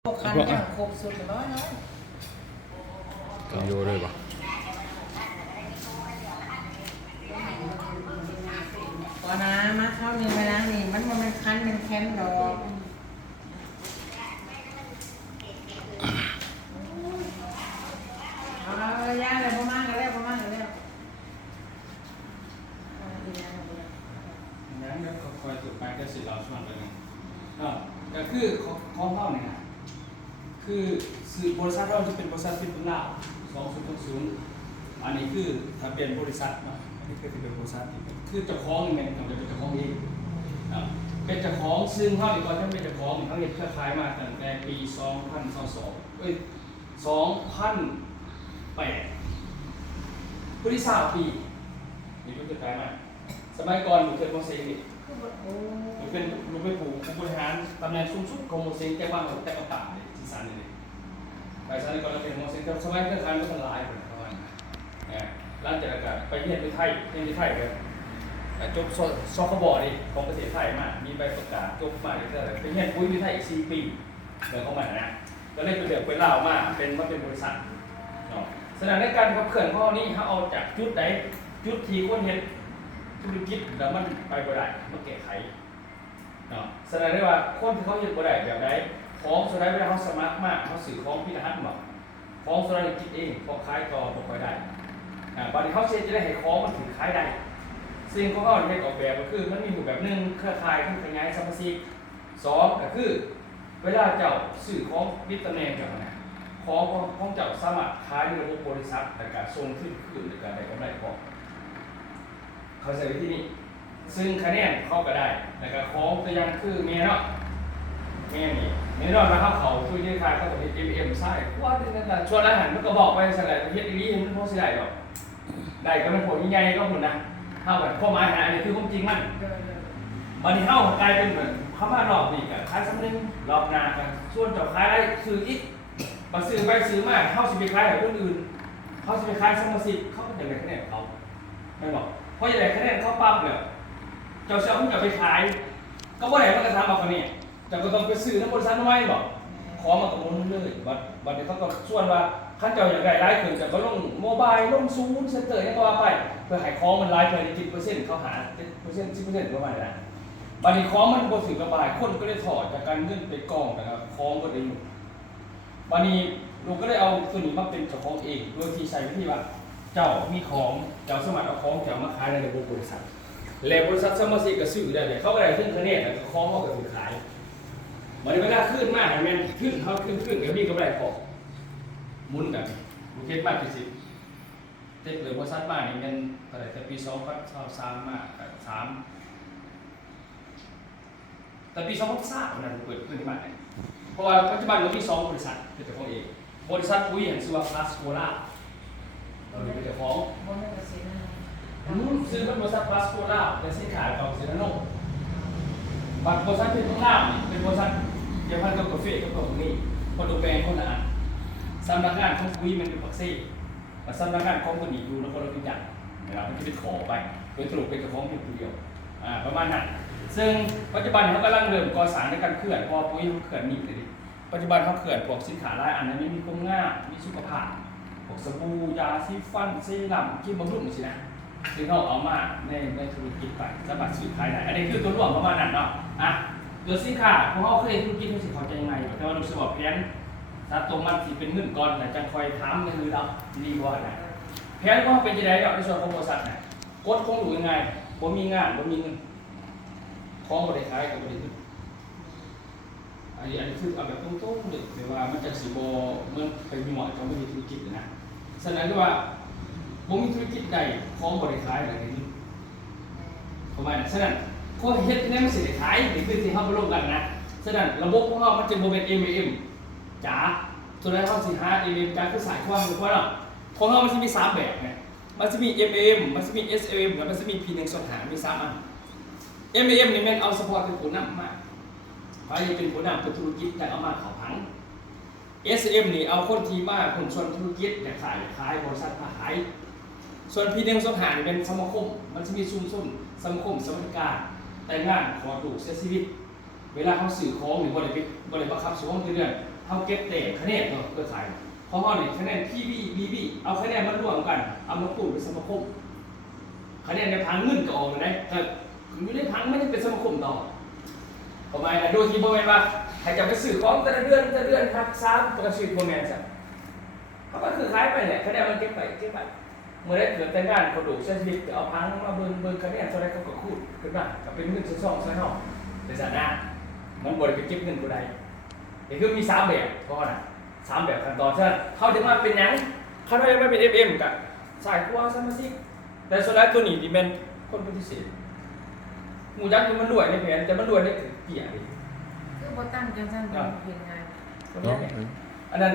คันอย่างครบสุดร้อยเนาะต้องโยด้วยปะก่อนนะมาเข้านี่มาล้างนี่มันคันมันแข็งดอกเอาย่าเลยประมาณกันแล้วประมาณกันแล้วนั้นก็คอยจุดไปก็สิเราชวนไปหนึ่งก็คือข้อเท่าเนี่ยนะคือสื่อบริษัทเราจะเป็นบริษัทที่เป็นลาว2020อันนี้คือถ้าเป็นบริษัทนะอันนี้คือเป็นบริษัทที่คือเจ้าของนี่มันจะเป็นเจ้าของเองเป็นเจ้าของซึ่งเท่านี้ก่อนที่เป็นเจ้าของทั้งนี้เครือข่ายมาตั้งแต่ปี20222008บริษัทปีนี่ก็เครือข่ายมาสมัยก่อนผมเคยมองเซ็งนี่ผมเป็นลูกไปผูกผู้บริหารตำแหน่งสูงสุดของมองเซ็งแก้บ้านของแต่กระป๋าเนี่ยที่สารนี่ไปสารนี่ก่อนเราเป็นมองเซ็งแต่สมัยเครือข่ายมันหลายคนประมาณนั้นหลังจากนั้นไปเรียนที่ไทยเลยจบสคบดิของประเทศไทยมามีใบประกาศจบมาอีกเท่าไหร่ไปเรียนปุ๋ยที่ไทยอีก4 ปีเดินเข้ามานะก็เลยไปเดือดไปเล่ามาเป็นบริษัทแสดงในการขับเคลื่อนข้อนี้เขาเอาจากจุดไหนจุดที่คนเห็นธุรกิจแล้วมันไปบ่ได้มันแก้ไขแสดงได้ว่าคนที่เขาเห็นบ่ได้แบบไหนของสุดท้ายเวลาเขาสมัครมากเขาสื่อของพิจารณาบอกของสุดท้ายคิดเองพอขายต่อบ่ค่อยได้บางทีเขาจะได้ให้ของมันถึงขายได้สิ่งของเขาในออกแบบก็คือมันมีรูปแบบหนึ่งเครือข่ายที่ขยายสมาชิก2ก็คือเวลาเจ้าสื่อของวิตามินแบบนั้นของเจ้าสามารถขายในระบบบริษัทในการส่งขึ้นในการได้กำไรพอเขาใช้วิธีนี้ซึ่งคะแนนเข้าก็ได้แล้วก็ของตัวอย่างคือเมย์เนาะเมย์นี่เมย์เนาะแล้วเขาช่วยยืดขายเขาบอกเอ็มใช่ว่าที่นั่นแหละชวนอาหารมันก็บอกไปสั่งอะไรประเทศนี้มันพอสิได้หรอกได้ก็มันผลใหญ่ก็ผลนะเท่ากับข้อหมายหาอันนี้คือความจริงมันวันนี้เท่ากลายเป็นเหมือนเขามารอบนี่กับขายสักนึงรอบนากันส่วนเจ้าขายได้ซื้ออีกมาซื้อไปซื้อมาเข้าสิไปขายกับคนอื่นเขาสิไปขายสมาชิกเขาก็จะได้คะแนนเขาไม่บอกเพราะอย่างไรคะแนนเขาปั๊บเนี่ยเจ้าเช่าจะไปขายก็ว่าไหนมันก็ทำเอาคนนี้เจ้าก็ต้องไปซื้อทั้งบริษัทน้อยบอกขอมากับมันเลยวันนี้เขาก็ส่วนว่าขั้นเจ้าอย่างไรไลฟ์ถึงจะก็ลงโมบายลงซูนเซ็นเตอร์นี่ก็ว่าไปเพื่อให้ของมันไลฟ์ไป10%เขาหา10%ประมาณนั้นวันนี้ของมันบนสื่อกระบายคนก็ได้ถอดจากการเงินไปกองนะครับของก็ได้อยู่วันนี้ลุงก็ได้เอาตัวนี้มาเป็นเจ้าของเองโดยที่ใช้วิธีว่าเจ้ามีของเจ้าสมัครเอาของเจ้ามาขายในระบบบริษัทแล้วบริษัทสมาชิกก็ซื้อได้เลยเขาก็ได้ขึ้นคะแนนแล้วก็ของเขาก็ถือขายวันนี้เวลาขึ้นมากแม่นขึ้นเขาขึ้นก็มีกำไรพอมุนกันบุเก็ตมากที่สุดเต็มเลยบริษัทบ้านนี่เป็นอะไรแต่ปี2023มากแต่ปี2023นั้นเปิดขึ้นที่บ้านเพราะว่าปัจจุบันเรามี2 บริษัทเป็นเจ้าของเองบริษัทปุ๋ยเห็นชื่อว่าพลาสโคล่าเราเป็นเจ้าของซื้อเป็นบริษัทพลาสโคล่าและสินค้าของเซนาโนบัตรบริษัทเป็นข้างเป็นบริษัทเกี่ยวพันกับกาแฟกับตัวนี้คนดูแปลงคนละอันสำนักงานของปุ๋ยมันเป็นปักซี่แต่สำนักงานของคนอีกดูแล้วคนละทุกอย่างนะครับมันจะเป็นขอไปโดยสรุปเป็นเจ้าของเพียงคนเดียวประมาณนั้นซึ่งปัจจุบันเขากำลังเริ่มก่อสร้างในการเขื่อนพอปุ๋ยเขาเขื่อนนี่เลยปัจจุบันเขาเขื่อนพวกสินค้าหลายอันนั้นมีคุณง่ามีสุขภาพพวกสบู่ยาซีฟันเซรั่มกินบำรุงสินะซึ่งเขาเอามาในธุรกิจไปสามารถซื้อขายได้อันนี้คือตัวรวมประมาณนั้นเนาะตัวสินค้าพวกเขาเคยธุรกิจเขาสิเขาใจยังไงแต่ว่าดูสมองแผนถ้าตรงมันสิเป็นเงินก่อนแต่จะคอยถามในมือเราดีกว่านะแผนก็เป็นยังไงในส่วนของบริษัทนะกดคงอยู่ยังไงบ่มีงานบ่มีเงินของบริขายกับบริษัทอันนี้คือเอาแบบตรงๆเลยแต่ว่ามันจะสีโบเมื่อไปมีหมอเขาไม่มีธุรกิจเลยนะแสดงว่าบ่มีธุรกิจใดของบริขายอะไรนี้ประมาณนั้นฉะนั้นเขาเฮ็ดในมันสิได้ขายนี่คือที่เขาไปลงกันนะฉะนั้นระบบของเขามันจะโมเป็น Mจ๋าส่วนแรกเขาสิหา MM จ๋าคือสายความหรือว่าของเรามันจะมี3แบบไงมันจะมี MM มันจะมี SLM แล้วมันจะมี P1.5 มี3อัน MM นี่มันเอาเฉพาะเป็นผู้นำมาใครเป็นผู้นำเป็นธุรกิจแต่เอามาเขาพัง SM นี่เอาคนที่มาคนชนธุรกิจแต่ขายบริษัทมาขายส่วน P1.5 นี่เป็นสมาคมมันจะมีชุมชนสมาคมสวัสดิการแต่งงานขอดูเสียชีวิตเวลาเขาสื่อของหรือบริบังคับสื่อของเดือน เขาเก็บแต่คะแนนเครือข่ายเพราะเขาเนี่ยคะแนน PB BB เอาคะแนนมารวมกันเอามาพูดเป็นสมาคมคะแนนในพังเงินก็ออกเลยนะแต่อยู่ในพังไม่ได้เป็นสมาคมต่อประมาณนั้นโดยที่โมเมนต์ว่าใครจะไปสื่อของแต่ละเดือนทักซ้ำประสิทธิ์โมเมนต์จ้ะเขาก็คือคล้ายไปเนี่ยคะแนนมันเก็บไปเมื่อได้เกิดแต่งงานเขาดูเส้นชีวิตเอาพังมาเบิ่งคะแนนเท่าไรเขาก็คูดขึ้นมาก็เป็นเงิน2ซะเนาะแต่สาระมันบริไปเก็บเงินกูได้นี่คือมี3แบบก็นะ3แบบขั้นตอนฉะนั้นเขาถึงมาเป็นยังเขาไม่ได้เป็น FM กับสายกว่าสมาชิกแต่สุดท้ายตัวนี้ที่เป็นคนปฏิเสธหมูยักษ์มันรวยในแผนแต่มันรวยในเกี่ยดิ คือบ่ตั้งจังซั่นเป็นไง คนนี้เนี่ยอันนั้น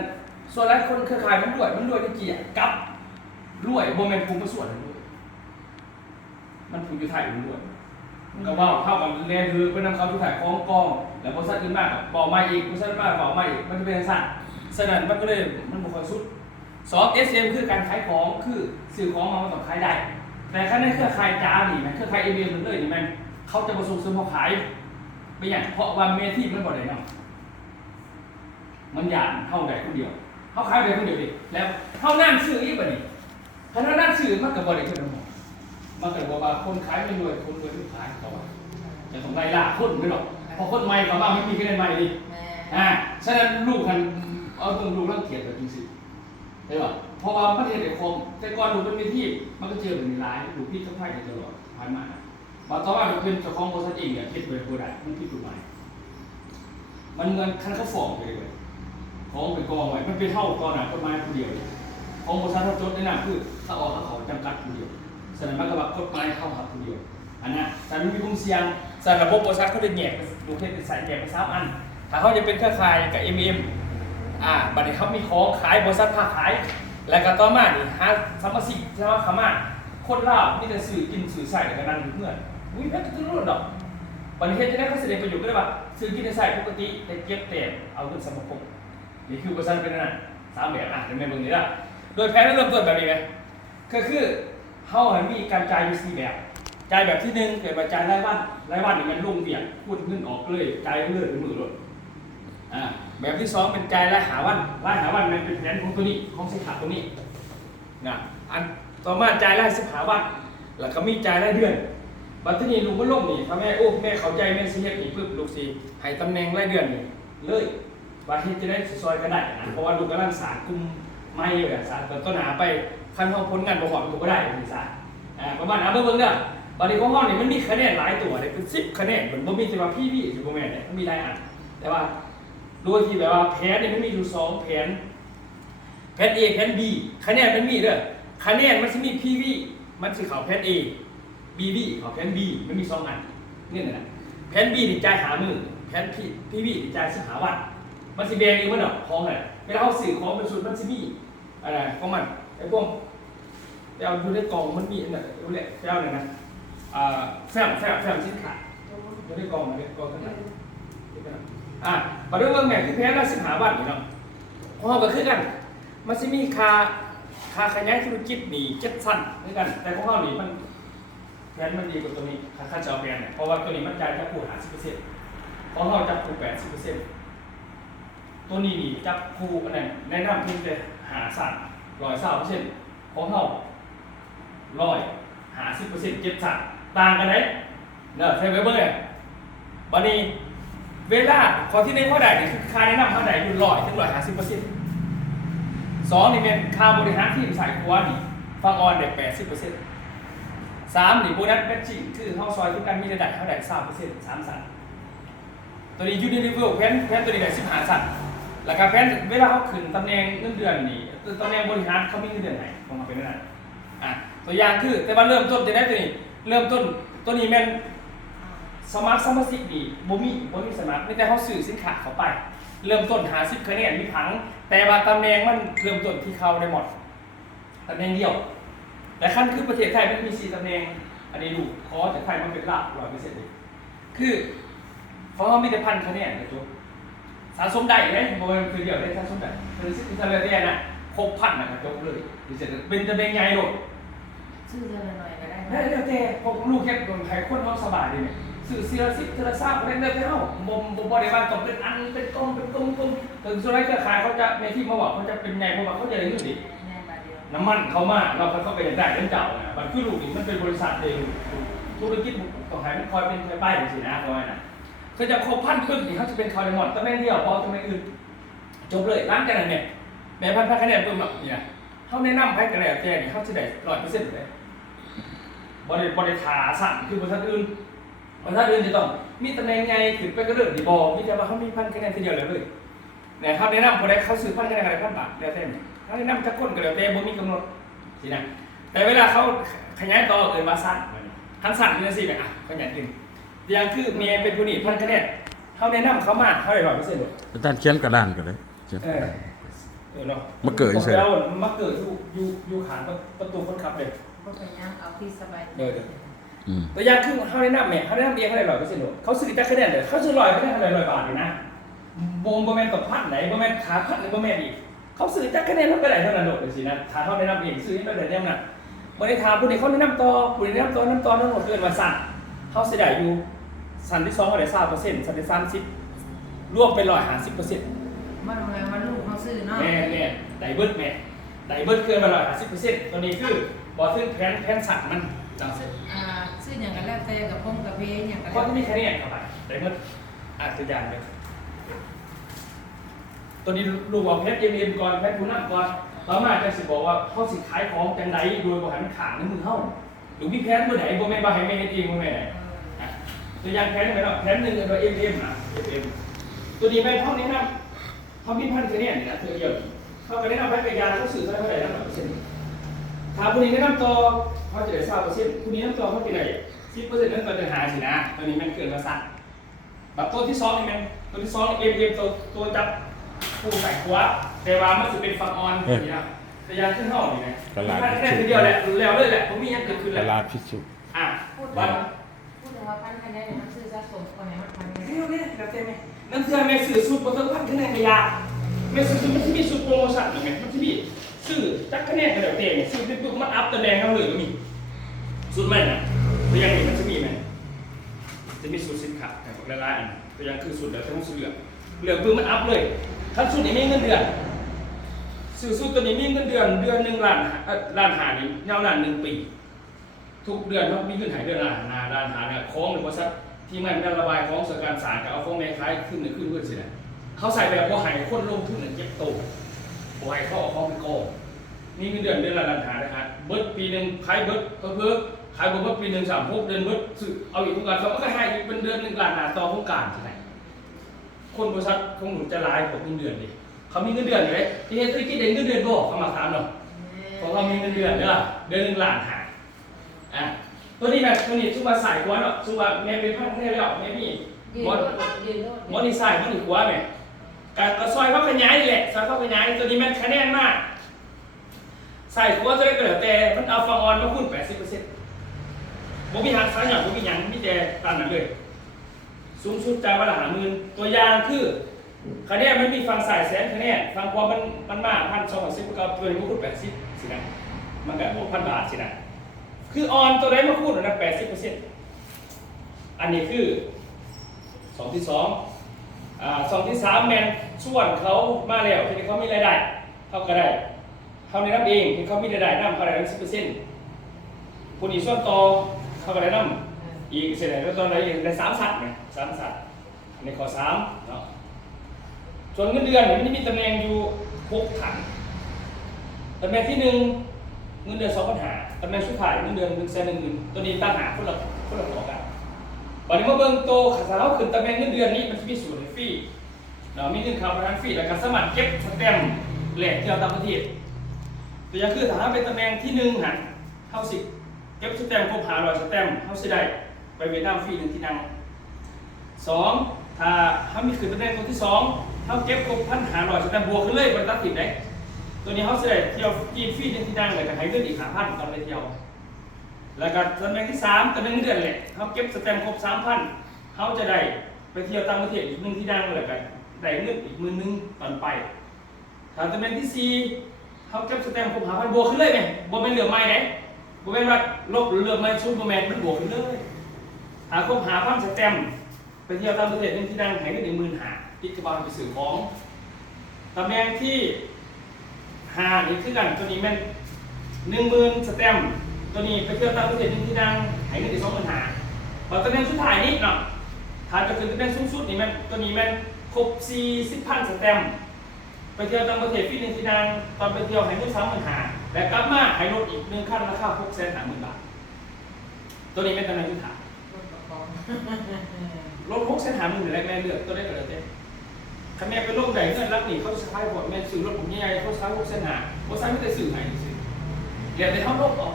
ส่วนแรกคนเครือข่ายมันรวยในเกี่ยกับรวยโมเมนต์ภูมิส่วนนั้นด้วยมันภูมิอยู่ไทยมันรวยก็ว่าเข้ากับเรียนคือเป็นนำเขาทุกถ่ายคล้องกองแล้วบริษัทอื่นมากกับบอกมาอีกบริษัทมากบอกมาอีกมันจะเป็นสั่นฉะนั้นมันก็เลยมันบุคคลสุด2 SM คือการขายของคือสื่อของมาต้องขายได้แต่ถ้าในเครือข่ายจ้านี่มันเครือข่าย MBM เลยนี่มันเขาจะประสงค์ซื้อมาขายไปอย่างเพราะว่าเมที่มันบ่ได้เนาะมันหยาดเท่าใดคนเดียวเขาขายได้คนเดียวดิแล้วเท่านั่นซื้ออีกบ่นี่ถ้าเท่านั่นซื้อมันก็บ่ได้ขึ้นทั้งหมดมันก็บอกว่าคนขายไม่รวยคนรวยไม่ขายเขาว่าจะต้องไล่ล่าคนไม่หรอกพอคนใหม่เขาบ้างไม่มีคะแนนใหม่ดิฉะนั้นลูกกันเอาตรงลูกร่างเกียรติแบบจริงสิใช่ป่ะเพราะว่าประเทศเด็กคงแต่ก่อนลูกเป็นที่มันก็เจอแบบนี้ร้ายลูกพี่ทั้งไพ่ตลอดผ่านมาบอกต่อว่าเป็นเจ้าของบริษัทเองเนี่ยคิดไปโบราณมันผิดกฎหมายมันเงินคันเขาฟ้องไปเลยของเป็นกองไว้มันเป็นเท่าตอนหนักกฎหมายคนเดียวของบริษัทเขาจดได้น่ะคือถ้าออกเขาจำกัดคนเดียวฉะนั้นมันก็แบบกฎหมายเข้าหาคนเดียวอันนั้นแต่ไม่มีความเสี่ยงสารระบบบริษัทเขาจะแยกดูแค่เป็นสายแยกเป็น3 อันถ้าเขาจะเป็นเครือข่ายกับ MM บัดนี้เขามีของขายบริษัทค้าขายแล้วก็ต่อมานี่หาสมาชิกใช่ไหมขามาคนลาวมีแต่สื่อกินสื่อใส่กันนั่นเพื่อนอุ้ยแม่ตุ้นรุ่นดอกบัดนี้เฮ็ดจะได้เขาแสดงประโยชน์ก็ได้ว่าสื่อกินใส่ปกติแต่เก็บแต่เอาเงินสมาคมนี่คือบริษัทเป็นนั่น3 แบบเดี๋ยวแม่เบิ่งนี่ละโดยแผนเริ่มต้นแบบนี้ไงก็คือเขามีการจ่ายอยู่4 แบบจ่ายแบบที่1เกิดมาจ่ายรายวันนี่มันลงเบียดพูดขึ้นออกเลยจ่ายเรื่อยเป็นมือรถแบบที่2เป็นจ่ายรายหาวันมันเป็นแผนของตัวนี้ของสินค้าตัวนี้นะอันต่อมาจ่ายราย15 วันแล้วก็มีจ่ายรายเดือนบัดนี้ลูกก็ลงนี่ถ้าแม่แม่เข้าใจแม่สิเฮ็ดนี่ปึ๊บลูกสิให้ตำแหน่งรายเดือนนี่เลยว่าเฮ็ดจะได้ซอยกันได้นะเพราะว่าลูกกำลังสารกลุ่มใหม่อยู่สารต้นหาไปคันเฮาผลงานบ่ฮอดลูกก็ได้นี่ซะประมาณนั้นเบิ่งเด้อบัดนี้ของเฮานี่มันมีคะแนนหลายตัวเลยเป็น10 คะแนนมันบ่มีแต่ว่าพี่สิบ่แม่นมันมีหลายอันแต่ว่าโดยที่แบบว่าแผนนี่มันมีอยู่2 แผน A แผน B คะแนนมันมีเด้อคะแนนมันสิมี PV มันสิเข้าแผน A BB เข้าแผน B มันมี2 อันนี่น่ะแผน B นี่จ่ายหามื้อแผน PV นี่จ่าย15 วันมันสิแบ่งอีกบ่ดอกของน่ะเวลาเฮาซื้อของเป็นชุดมันสิมีอะไรของมันไอ้พวกไปเอาดูในกล่องมันมีอันน่ะรู้แหละไปเอาหน่อยนะแฟ้มสินค้าดูในกล่องมันกล่องข้างในมาดูเรื่องแบ่งคือแผนละ15 วันนี่เนาะของเฮาก็คือกันมันสิมีค่าขยายธุรกิจนี่7 สั้นเหมือนกันแต่ของเฮานี่มันแผนมันดีกว่าตัวนี้ค่าจะเอาแผนเนี่ยเพราะว่าตัวนี้มันจ่ายจับผู้ 50% ของเฮาจับผู้ 80%ตัวนี้นี่จับผู้อันนั้นแนะนำเพียงแต่หาสั้น120%ของเฮา150% 7 สั้นต่างกันได้เนาะใช้ไว้เบิ่งเนี่ยบัดนี้เวลาข้อที่1ข้อใดนี่คือค่าแนะนำเท่าใดอยู่100ถึง 150% 2นี่เป็นค่าบริหารทีมสายครัวนี่ฟังออนได้ 80% 3นี่โบนัสแมทชิ่งคือเฮาซอยทุกกันมีระดับเท่าใด 3% 3 สั่นตัวนี้ยูนิเลเวลแพนตัวนี้ได้15 สั่นแล้วก็แพนเวลาเฮาขึ้นตำแหน่งเงินเดือนนี่ตำแหน่งบริหารเขามีเงินเดือนไหนลงมาเป็นนั่นตัวอย่างคือแต่ว่าเริ่มต้นจะได้ตัวนี้เริ่มต้นตัวนี้แม่นสมัครสมาชิกนี่บ่มีสมัครมีแต่เฮาซื้อสินค้าเข้าไปเริ่มต้น50 คะแนนมีผังแต่ว่าตำแหน่งมันเริ่มต้นที่เขาได้หมดตำแหน่งเดียวแต่ขั้นคือประเทศไทยมันมี4 ตำแหน่งอันนี้ดูขอจากไทยมันเป็นหลัก100%เลยคือเขามีแต่1,000 คะแนนนะจ๊ะสะสมได้ไหมโมเมนต์คือเดียวได้สะสมได้คือสิบเลยได้นะ6,000นะจ๊ะเลยเป็นตำแหน่งใหญ่โดด ชื่อเท่าหน่อยก็ได้ แล้วแต่พวกลูกแค่โดนใครคนน้องสบายดีไหม สื่อเสียสิบเทระซ่าประเด็นเดิมเท่าบ่ได้ว่าต้องเป็นอันเป็นกลมถึงสุดท้ายเครือข่ายเขาจะในที่มาบอกเขาจะเป็นไงเพราะว่าเขาจะได้เงินดิน้ำมันเขามาเราเขาไปอย่างได้เรื่องเก่านะมันคือลูกนี่มันเป็นบริษัทเองธุรกิจต้องให้มันคอยเป็นคอยป้ายสินะประมาณนั้นเขาจะครบพันปึ๊บนี่เขาจะเป็นคาร์ดมอนตำแหน่งเดียวพอตำแหน่งอื่นจบเลยร้านกันเนี่ยแม่พันคะแนนเพิ่มแบบนี้เขาแนะนำให้กันแล้วแกนี่เขาจะได้100%เลยบริฐาสั่งคือบริษัทอื่นจะต้องมีตำแหน่งไงถึงไปก็เรื่องดีบอมีแต่ว่าเขามีพันคะแนนทีเดียวเลยเนี่ยเขาแนะนำคนใดเขาซื้อพันคะแนนอะไร1,000 บาทแล้วแต่เขาแนะนำจะคนก็แล้วแต่บ่มีกำหนดสินะแต่เวลาเขาขยายต่อเกินมาสั้นขั้นสั้นนี่สิแบบขยายขึ้นอย่างคือเมียเป็นผู้นี้พันคะแนนเขาแนะนำเขามาเขาได้100%เลย อาจารย์เขียนกระดานกันเลยเขียนเนาะ มาเกิดเฉย มาเกิดอยู่ขางประตูคนขับเลย ก็พยายามเอาที่สบาย ตัวอย่างคือเขาแนะนำเนี่ยเขาแนะนำเองเขาได้100%เลยเขาซื้อแต่คะแนนเลยเขาซื้อ100คะแนน100 บาทเลยนะบ่แม่นกับพันไหนบ่แม่นขาพันหรือบ่แม่นอีกเขาซื้อแต่คะแนนเท่าไหร่เท่านั้นโดดเลยสินะถ้าเขาแนะนำเองซื้อให้ได้เนี่ยนะบริษัทผู้ใดเขาแนะนำต่อผู้ใดแนะนำต่อทั้งหมดเกินมาสั่นเขาเสียดายอยู่สั่นที่2ก็ได้20%สั่นที่30รวมเป็น150%มันอะไรมันลูกเขาซื้อเนาะแม่ไดเบิร์ดเกินมา150%ตัวนี้คือบอซึ่งแผนสั่นมันซื้ออย่างกันแล้วแต่กับพงกับเพอย่างกัน เพราะที่มีคะแนนเข้าไปไดเบิร์ดตัวอย่างเลยตัวนี้ลูกเอาเพชรเอ็มก่อนเพชรผู้นำก่อนต่อมาจะสิบอกว่าเขาสิขายของจังไดโดยบริหารขาในมือเขาหรือพี่แพนเมื่อไหร่บ่แม่นว่าให้แม่เฮ็ดเองบ่แม่นไหนตัวอย่างแพนไหนเนาะแพนหนึ่งตัวเอ็มนะเอ็มตัวนี้ไปเท่านี้นะเขามีพันคะแนนนะตัวเดียวเขาก็ได้นำไปยาเขาสื่อเท่าไหร่100%ถ้าผู้นี้แนะนำต่อเขาจะได้20%ผู้นี้แนะนำต่อเขาเป็นไร10%นั้นตัวจะหาสินะตัวนี้มันเกินมาสั่นแบบตัวที่2นี่มันตัวที่2เอ็มตัวจับผู้ใส่ขวาแต่ว่ามันจะเป็นฟังออนนี่นะแต่ยังขึ้นห้องนี่ไงแค่ทีเดียวแหละแล้วเลยแหละผมมียังเกิดขึ้น ก แหละ ระดาษพิสุ พูดถึงว่าพันคะแนนมันซื้อสะสมคนไหนมันพันคะแนน นี่แล้วแต่ไหมนั่นคือแม่สื่อสุดบนต้นพันคะแนนขยะแม่สื่อมันจะมีสุดโปรโมชั่นหรือไงมันจะมีสื่อจักคะแนนกันแล้วแต่สื่อเป็นปุ๊บมันอัพตะแดงเขาเลยก็มีสุดไหมนะตัวอย่างนี้มันจะมีไหมจะมีสุดสินค้าของละลายอันตัวอย่างคือสุดแล้วต้องสุดเหลือปุ๊บมันอัพเลยขั้นสุดนี้มีเงินเดือนสื่อสุดตัวนี้มีเงินเดือน1 ล้านหานี้ยาวนาน1 ปีทุกเดือนเขามีเงินหายเดือนล้านหาเนี่ยคล้องหรือว่าซักที่มันการระบายของสการสารกับเอาของแม่ค้าขึ้นเพื่อนสินะเขาใส่แบบว่าหายคนลงทุนเจ็บโตบ่ให้เขาเอาของไปโกงนี่เงินเดือนล้านหานะครับเบิร์ดปีนึงขายเบิร์ดเพิ่มขายเบิร์ดปีนึง36 เดือนเบิร์ดซื้อเอาอีกโครงการเขาก็ให้เป็นเดือน1 ล้านหาต่อโครงการใช่ไหมคนบริษัทคงหนุนจะรายผมเงินเดือนดิเขามีเงินเดือนอยู่เลยที่เฮ็ดธุรกิจเงินเดือนบ่เขามาถามเนาะของเขามีเงินเดือนเด้อเดือน1 ล้านหาตัวนี้แบบตัวนี้ชุบมาใส่กวนเนาะชุบมาแม่เป็นพันแค่แล้วแม่พี่มอนี่ใส่มันอีกกว่าแม่การซอยเขาขยายนี่แหละซอยเขาขยายตัวนี้แม่คะแนนมากใส่กวนจะได้เกิดแต่มันเอาฟังออนมาคูณ 80%บ่มีหักษาอย่างบ่มีหยังมีแต่ตามนั้นเลยสูงสุดจ่ายวันละ50,000ตัวอย่างคือคะแนนมันมีฟังสายแสนคะแนนฟังความมันมาก1,210ก็ตัวนี้มันคูณ80สินะมันก็6,000 บาทสินะคือออนตัวได้มาคูณนะ 80%อันนี้คือ2 ที่ 2 2 ที่ 3แมนส่วนเขามาแล้วทีนี้เขามีรายได้เขาก็ได้เขาในน้ำเองที่เขามีรายได้น้ำเขาได้10%ผู้นี้ส่วนต่อเขาก็ได้น้ำอีกเสร็จแล้วตอนไหนได้3 สัตว์ไหม3 สัตว์อันนี้ข้อ3เนาะส่วนเงินเดือนเนี่ยมันมีตำแหน่งอยู่6 ฐานตำแหน่งที่1เงินเดือน2,500ตำแหน่งสุดท้ายเงินเดือน110,000ตัวนี้ตั้งหาคนละต่อกันวันนี้มาเบิ่งโตขาสาวขึ้นตำแหน่งเงินเดือนนี้มันจะมีส่วนฟรีเนาะมีเงินค่าประกันฟรีแล้วก็สมัครเก็บสแตมป์แหลกเที่ยวต่างประเทศตัวอย่างคือถ้าเป็นตำแหน่งที่1หันเท่า10เก็บสแตมป์ครบ500สแตมป์เฮาสิได้ไปเวียดนามฟรี1 ที่นั่ง2ถ้าเฮามีขึ้นตำแหน่งตัวที่2เฮาเก็บครบ1,500สแตมป์บวกขึ้นเลยบ่ตัดติดได้ตัวนี้เขาเสด็จเที่ยวจีนฟรี1 ที่นั่งเลยกับให้เงินอีก5,000ตอนไปเที่ยวแล้วก็ตำแหน่งที่3ตำแหน่งเดือนเลยเขาเก็บสแตมป์ครบ 3,000เขาจะได้ไปเที่ยวต่างประเทศอีก1 ที่นั่งเลยกันได้เงินอีก10,000ตอนไปถ้าตำแหน่งที่4เขาเก็บสแตมป์ครบ5,000บวกขึ้นเลยไหมบวกเป็นเหลือไม่ไหนบวกเป็นว่าลบหรือเหลือไม่ชุดบวกแมนมันบวกขึ้นเลย ครบ5,000สแตมป์ไปเที่ยวต่างประเทศ1ที่นั่งหายเงิน15,000ติดกระเป๋าไปซื้อของตำแหน่งที่5นี่คือกันตัวนี้แม่น10,000สแตมป์ตัวนี้ไปเที่ยวต่างประเทศ1ที่นั่งหายเงินได้25,000พอตำแหน่งสุดท้ายนี้เนาะถ้าจะขึ้นตำแหน่งสูงสุดนี่แม่นตัวนี้แม่นครบ40,000สแตมป์ไปเที่ยวต่างประเทศฟรี1ที่นั่งตอนไปเที่ยวหายเงิน35,000และกลับมาให้รถอีก1คันราคา650,000 บาทตัวนี้เป็นตำแหน่งสุดท้ายรถ650,000แรกแม่เลือกตัวได้ก็แล้วแต่ถ้าแม่ไปลงไหนเงินรับหนีเขาจะใช้ผลแม่ซื้อรถผมใหญ่เขาใช้650,000เขาใช้ไม่ได้ซื้อไหนซื้อเรียนในห้องรถออก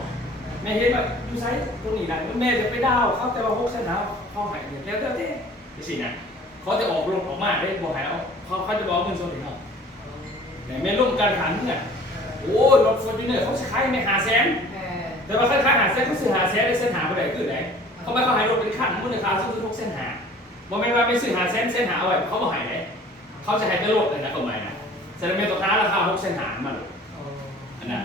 แม่เห็นว่าดูใช้ตรงนี้ได้แม่จะไปดาวเขาแต่ว่า650,000เขาหายแล้วแต่ที่สินะเขาจะออกรถออกมาได้บอกหายเอาเขาจะบอกเงินส่วนถึงเอาแต่แม่ลงการขันเนี่ยโอ้รถฟอร์จูเนอร์เขาใช้ไม่500,000แต่ว่าค่า500,000เขาซื้อ500,000ได้เส้นหาไปไหนคือไหนเขาไม่เขาหายรถเป็นขั้นมูลค่าซื้อทุกเส้นหาบ่แม่นว่าไปซื้อ500,000เส้นหาเอาไว้เขาบ่หายเลยเขาจะให้ไปรถเลยนะก็หมายนะแสดงว่าตัวค้าราคา6เส้นหามาเลยอันนั้น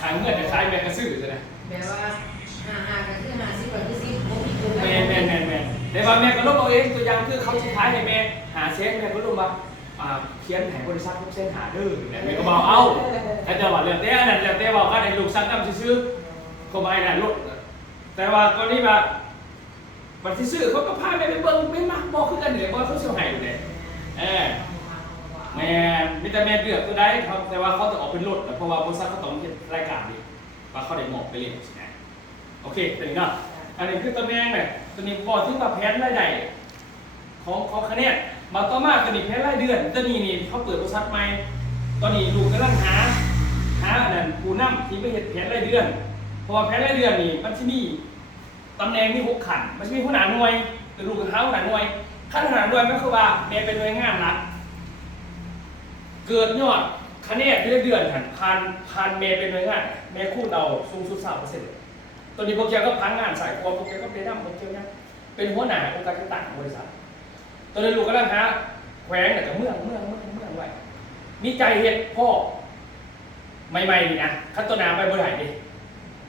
ขายเงินจะขายแม่ก็ซื้อเลยนะแปลว่า5ก็คือ50ก็คือ10บ่มีตัว แม่แต่ว่าแม่ก็ลงเอาเองตัวอย่างคือเขาสุดท้ายให้แม่500,000แม่ก็ลงว่าเขียนแผนบริษัททุกเส้นหาดื้อแม่ก็บอกเอาแต่จังหวะเรื่องแต่อันนั้นแล้วแต่บอกว่าในลูกซักน้ำซื้อก็ไม่ได้ลดแต่ว่าตอนนี้ว่าบัตรซื้อเขาก็พาแม่ไปเบิ่งไม่มักบอกคือกันเหนือบอกเขาเสียหายอยู่เลยแม่มีแต่แม่เลือกก็ได้ครับแต่ว่าเขาจะออกเป็นรถเพราะว่าบริษัทเขาต้องมีรายการดีว่าเขาได้หมอบไปเรียนใช่ไหมโอเคตัวนี้เนาะอันนี้คือตำแหน่งเนี่ยตัวนี้บอกถึงว่าแผนรายได้ของคะแนนมาต่อมาตัวนี้แผนรายเดือนตัวนี้นี่เขาเปิดบริษัทใหม่ตอนนี้ลูกกำลังหาอันนั้นผู้นำที่ไปเห็นแผนรายเดือนเพราะว่าแผนรายเดือนนี่มันจะมีตำแหน่งมี6ขั้นมันจะมีหัวหน้าหน่วยหรือลูกกับเขาหัวหน้าหน่วยขั้นหัวหน้าหน่วยก็คือว่าแม่เป็นหน่วยงานรัฐเกิดยอดคะแนนเดือนผ่านแม่เป็นหน่วยงานแม่คูณเอาสูงสุด3%ตัวนี้โปรแกรมก็พังงานสายความโปรแกรมก็เป็นน้ำโปรแกรมนี้เป็นหัวหน้าองค์การต่างๆบริษัทตัวนี้ลูกก็แล้วฮะแขวงแต่กับเมืองไว้มีใจเห็ดพ่อใหม่ๆนี่นะขั้นต้นน้ำไปบ่ได้ดิ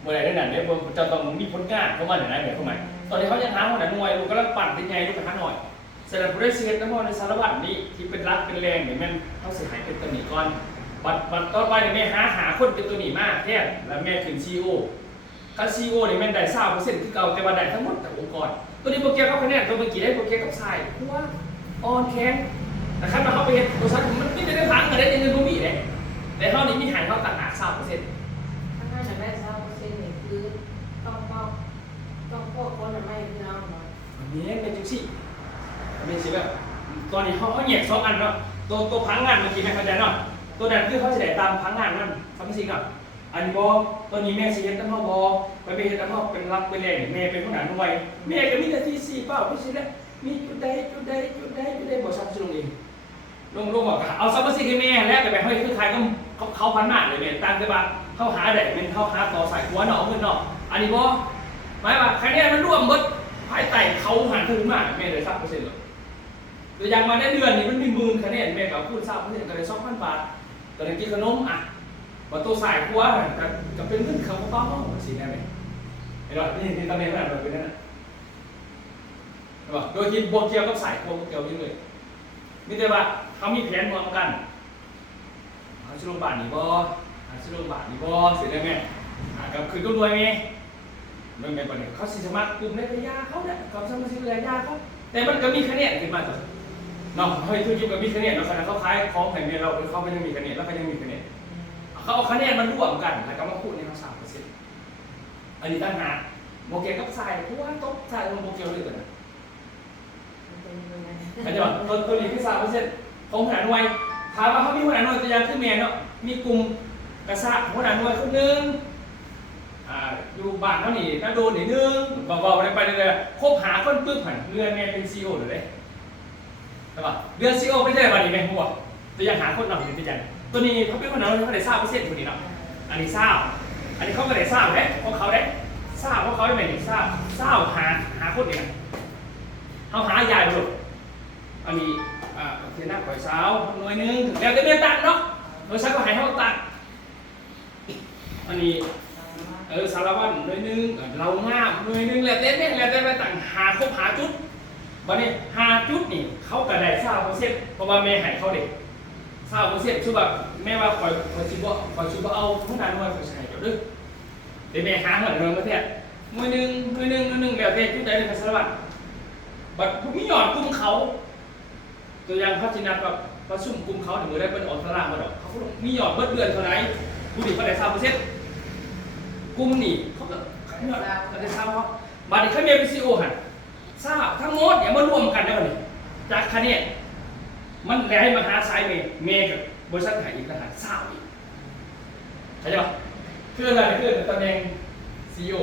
บ่ได้นั่นเนี่ยจะต้องมีผลงานเข้ามาหน่อยนะเดี๋ยวเข้ามาตอนนี้เขายังหาหัวหน้าหน่วยลูกก็แล้วปั่นเป็นไงลูกไปหาหน่อยเสร็จแล้วผู้ได้เสียน้ำมันในสารวัตรนี้ที่เป็นรักเป็นแรงเนี่ยมันเขาเสียหายเป็นตัวหนีก่อนบัดต่อไปเนี่ยแม่หาคนเป็นตัวหนีมากแค่แล้วแม่ถึงซีโอการซีโอเนี่ยแม่ได้20%คือเก่าแต่ว่าได้ทั้งหมดแต่องค์กรตัวนี้โปรแกรมเขาคะแนนตัวเมื่อกี้ได้โปรแกรมกับทรายเพราะว่าอ่อนแข็งแต่ขั้นมาเขาไปเห็นบริษัทมันไม่ได้พังกันได้ยังเงินบ่มีเลยแต่เท่านี้มีหายเขาต่างหาก20%ถ้าจะได้20%นี่คือต้องพวกคนไม่พี่น้องเนาะอันนี้เป็นจังซี่เป็นสิแบบตอนนี้เขาแยก2อันเนาะตัวพังงานเมื่อกี้แม่เข้าใจเนาะตัวนั้นคือเขาจะได้ตามพังงานนั่นทำจริงอ่ะอันนี้บอตัวนี้แม่สิเฮ็ดน้ำเฮาบอไปเฮ็ดน้ำเฮาเป็นรักเป็นแรงแม่เป็นผู้หนาหน่วยแม่ก็มีแต่ที่4เป้าพี่สิแล้วมีจุดใดบ่ซับสิลงเองลงบอกเอาซับสิให้แม่แล้วแต่แบบเฮ้ยคือใครก็เขาพันมากเลยแม่ตามแต่ว่าเขาหาได้เป็นเขาหาต่อสายหัวเนาะเงินเนาะอันนี้บอหมายว่าคะแนนมันร่วมเบิดภายใต้เขาหันถึงมากแม่ได้ซับ%เลยตัวอย่างมาได้เดือนนี้มันมี10,000คะแนนแม่ก็คูณ3%ก็ได้ 2,000 บาทก็ได้กินขนมอ่ะว่าตัวสายหัวก็เป็นเงินเขาเป้าสิแน่ไหมไอ้ดอกนี่ตำแหน่งนั้นเป็นนั่นน่ะโดยที่บวกเกี่ยวกับสายหัวเกี่ยวยิ่งเลยมีแต่ว่าเขามีแผนรวมกันเอาชิลงบาทนี่บ่สิได้ไหมกับคือก็รวยไงมันเป็นประเด็นเขาสิสมัครกลุ่มในพยาเขาเนี่ยกับสมาชิกระยะเขาแต่มันก็มีคะแนนขึ้นมาต่อเนาะเฮ้ยทุกยุคก็มีคะแนนเราขนาดเขาขายของแผ่นเดียวเราเขาก็ยังมีคะแนนแล้วก็ยังมีคะแนนเขาเอาคะแนนมันร่วมกันแล้วก็มาคูณในเขา3%อันนี้ตั้งหากโมเกลกับทรายเพราะว่าโต๊ะทรายมันโมเกลเลยกันนะเข้าใจป่ะตัวนี้คือ3%ของหัวหน้าหน่วยถามว่าเขามีหัวหน้าหน่วยตัวอย่างคือแม่เนาะมีกลุ่มกระซ่าหัวหน้าหน่วยคนนึงอยู่บ้านเขานี่ถ้าโดนนิดนึงบอกไปเลยคบหาคนปึ๊บหันเรือนแม่เป็นซีโอเลยใช่ป่ะเรือนซีโอไม่ใช่วันนี้แม่หัวตัวอย่างหาคนหน่อยเป็นอย่างตัวนี้เขาเป็นคนนั้นเขาได้3%คนนี้เนาะอันนี้อันนี้เขาก็ได้3เลยของเขาได้ของเขาได้ไหมนี่หาคนเนี่ยเขาหายายหมดอันนี้โอเคนะข่อยสาวหน่วยนึงแล้วก็เมียตัดเนาะโดยใช้ก็หายเขาตัดอันนี้ สารวัตรหน่วยหนึงเรางามหน่วยหนึงแล้วแต่ไปต่างหาครบหาจุดบัดนี้หาจุดนี่เขาก็ได้20%เพราะว่าแม่ให้เขาเด็ก20%คือแบบแม่ว่าคอยสิบ่เอาผู้นั้นว่าใช่เดี๋ยวเด้อแต่แม่หาเงินเรื่องประเทศหน่วยหนึงแล้วแต่จุดใดเป็นสารวัตรบัดมียอดกลุ่มเขาตัวอย่างเขาสินัดแบบประชุมกลุ่มเขาถึงมื้อได้เป็นออกตารางมาดอกเขามียอดเบิดเดือนเท่าไหร่ผู้นี้เขาได้20%กลุ่มนี่เขาก็ยอดได้20%ครับบัดนี้เขามี PCO หั่นทราบทั้งหมดอย่ามารวมกันได้บ่นี่จากคะแนนมันได้มาหาสายเมย์กับบริษัทขายอีกต่างหากทราบอีกเข้าใจป่ะคืออะไรคือตำแหน่ง CEO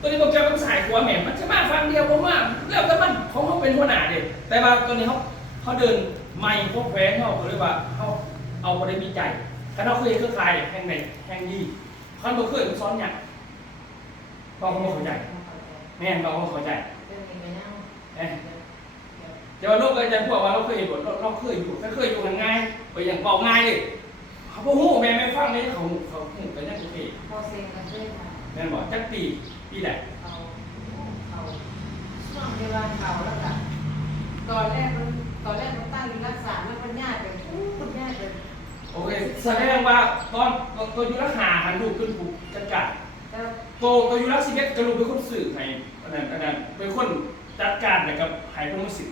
ตัวนี้บอกจะเป็นสายหัวแหม่มันจะมาฟังเดียวผมว่าแล้วแต่มันของเขาเป็นหัวหน้าเด็แต่ว่าตัวนี้เขาเดินไม่พวกแหวนเขาเรียกว่าเขาเอาไปได้มีใจถ้าเขาเคยเครือข่ายแห่งไหนแห่งดีเขาไม่เคยซ้อนอย่างเราเขาไม่เข้าใจแม่เราไม่เข้าใจจะว่าโลกอาจารย์พวกว่าเราเคยเห็นบทเราเคยอยู่กันง่ายไปอย่างเบาง่ายเลยเขาพูดแม่ไม่ฟังเลยเขาไปนั่งโอเค พอเซ็นกันด้วยค่ะ แม่บอกจักปีไหน เขาช่วงเวลาเขาแล้วกันตอนแรกมันตั้งรักษามันยากเลยมันยากเลย โอเคแสดงว่าตอนตัวยุรักหาหันลูกขึ้นผูกจัดการตัวยุรัก11กระลูกเป็นคนสื่อให้อันนั้นเป็นคนจัดการกับหายความรู้สึก